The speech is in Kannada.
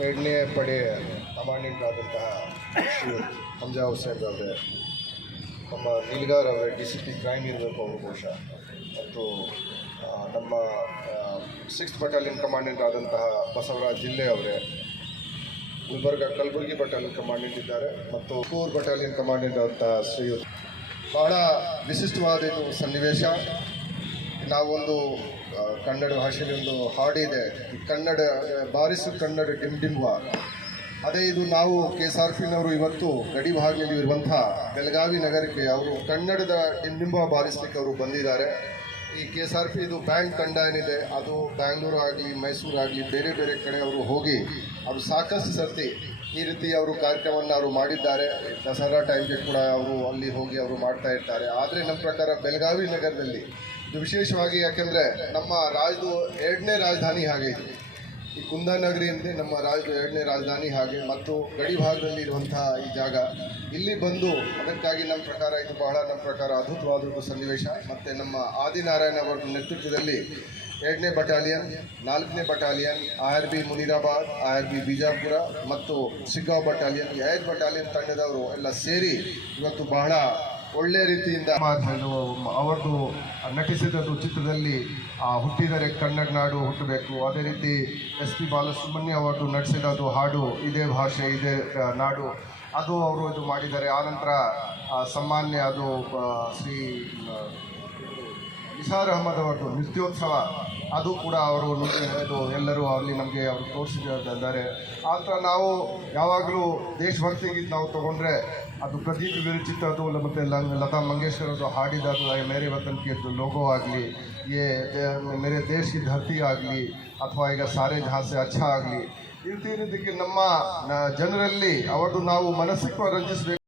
ಎರಡನೇ ಪಡೆ ಕಮಾಂಡೆಂಟ್ ಆದಂತಹ ಹಂಜಾ ಹುಸೇನ್ ಅವರೇ. ನಮ್ಮ ನಿಲ್ಗಾರ್ ಅವರೇ ಡಿ ಸಿ ಪಿ ಕ್ರೈಮ್ ಇರಬೇಕು ಅವರು ಬಹುಶಃ ಮತ್ತು ನಮ್ಮ ಸಿಕ್ಸ್ತ್ ಬಟಾಲಿಯನ್ ಕಮಾಂಡೆಂಟ್ ಆದಂತಹ ಬಸವರಾಜ್ ಜಿಲ್ಲೆ ಅವರೇ. ಗುಲ್ಬರ್ಗ ಕಲಬುರಗಿ ಬಟಾಲಿಯನ್ ಕಮಾಂಡೆಂಟ್ ಇದ್ದಾರೆ. ಮತ್ತು ಕೂರ್ ಬಟಾಲಿಯನ್ ಕಮಾಂಡೆಂಟ್ ಆದಂತಹ ಶ್ರೀಯುತ್. ಬಹಳ ವಿಶಿಷ್ಟವಾದ ಇದು ಸನ್ನಿವೇಶ. ನಾವೊಂದು ಕನ್ನಡ ಭಾಷೆಯಲ್ಲಿ ಒಂದು ಹಾಡಿದೆ ಕನ್ನಡ, ಬಾರಿಸು ಕನ್ನಡ ಡಿಂಬಿಂಬ ಅದೇ ಇದು ನಾವು ಕೆ ಎಸ್ ಆರ್ ಪಿನವರು ಇವತ್ತು ಗಡಿ ಭಾಗದಲ್ಲಿ ಇರುವಂಥ ಬೆಳಗಾವಿ ನಗರಕ್ಕೆ ಅವರು ಕನ್ನಡದ ಡಿಂಬಿಂಬ ಬಾರಿಸಲಿಕ್ಕೆ ಅವರು ಬಂದಿದ್ದಾರೆ. ಈ ಕೆ ಎಸ್ ಆರ್ ಪಿ ಇದು ಬ್ಯಾಂಕ್ ತಂಡ ಏನಿದೆ, ಅದು ಬ್ಯಾಂಗ್ಳೂರು ಆಗಲಿ, ಮೈಸೂರು ಆಗಲಿ, ಬೇರೆ ಬೇರೆ ಕಡೆ ಅವರು ಹೋಗಿ ಅವರು ಸಾಕಷ್ಟು ಸರ್ತಿ ಈ ರೀತಿ ಅವರು ಕಾರ್ಯಕ್ರಮವನ್ನು ಅವರು ಮಾಡಿದ್ದಾರೆ. ದಸರಾ ಟೈಮ್ಗೆ ಕೂಡ ಅವರು ಅಲ್ಲಿ ಹೋಗಿ ಅವರು ಮಾಡ್ತಾ ಇರ್ತಾರೆ. ಆದರೆ ನಮ್ಮ ಪ್ರಕಾರ ಬೆಳಗಾವಿ ನಗರದಲ್ಲಿ ಇದು ವಿಶೇಷವಾಗಿ ಯಾಕೆಂದರೆ ನಮ್ಮ ರಾಜ್ಯದ ಎರಡನೇ ರಾಜಧಾನಿ ಹಾಗೆ ಇದೆ. ಈ ಕುಂದಾನಗರಿ ಅಂದರೆ ನಮ್ಮ ರಾಜ ಎರಡನೇ ರಾಜಧಾನಿ ಹಾಗೆ ಮತ್ತು ಗಡಿ ಭಾಗದಲ್ಲಿ ಇರುವಂತಹ ಈ ಜಾಗ, ಇಲ್ಲಿ ಬಂದು ಅದಕ್ಕಾಗಿ ನಮ್ಮ ಪ್ರಕಾರ ಇದು ಬಹಳ ನಮ್ಮ ಪ್ರಕಾರ ಅದ್ಭುತವಾದ ಸನ್ನಿವೇಶ. ಮತ್ತು ನಮ್ಮ ಆದಿನಾರಾಯಣ ಅವರ ನೇತೃತ್ವದಲ್ಲಿ ಎರಡನೇ ಬಟಾಲಿಯನ್ ನಾಲ್ಕನೇ battalion R B Munirabad, R B Bijapur ಮತ್ತು ಸಿಗ್ಗಾಂವ್ ಬಟಾಲಿಯನ್ ಎರಡು ಬಟಾಲಿಯನ್ ತಂಡದವರು ಎಲ್ಲ ಸೇರಿ ಇವತ್ತು ಬಹಳ ಒಳ್ಳೆ ರೀತಿಯಿಂದ ಅವರದು ನಟಿಸಿದದ್ದು ಚಿತ್ರದಲ್ಲಿ ಆ, ಹುಟ್ಟಿದರೆ ಕನ್ನಡ ನಾಡು ಹುಟ್ಟಬೇಕು. ಅದೇ ರೀತಿ ಎಸ್ ಪಿ ಬಾಲಸುಬ್ರಹ್ಮಣ್ಯ ಅವರದು ನಟಿಸಿದದು ಹಾಡು ಇದೇ ಭಾಷೆ ಇದೇ ನಾಡು ಅದು ಅವರು ಇದು ಮಾಡಿದ್ದಾರೆ. ಆನಂತರ ಸಾಮಾನ್ಯ ಅದು ಶ್ರೀ ನಿಸಾರ್ ಅಹಮದ್ ಅವರದು ನೃತ್ಯೋತ್ಸವ. ಅದು ಕೂಡ ಅವರು ನೋಡಿ ಎಲ್ಲರೂ ಅಲ್ಲಿ ನಮಗೆ ಅವರು ತೋರಿಸಿದ್ದಾರೆ ಆ ಥರ ನಾವು ಯಾವಾಗಲೂ ದೇಶಭಕ್ತಿ ನಾವು ತೊಗೊಂಡ್ರೆ ಅದು ಪ್ರದೀಪ್ ವಿರಚಿತ ಅದು ಮತ್ತು ಲತಾ ಮಂಗೇಶ್ಕರ್ ಅದು ಹಾಡಿದ್ದು ಮೇರೆ ವತನ್ ಕೀರ್ತು ಲೋಗೋ ಆಗಲಿ, ಏ ಮೇರೆ ದೇಶ ಧರ್ತಿ ಆಗಲಿ, ಅಥವಾ ಈಗ ಸಾರೆ ಜಾಸೆ ಅಚ್ಚ ಆಗಲಿ. ಈ ನಮ್ಮ ಜನರಲ್ಲಿ ಅವರದು ನಾವು ಮನಸ್ಸಿಗೆ ರಂಜಿಸಬೇಕು.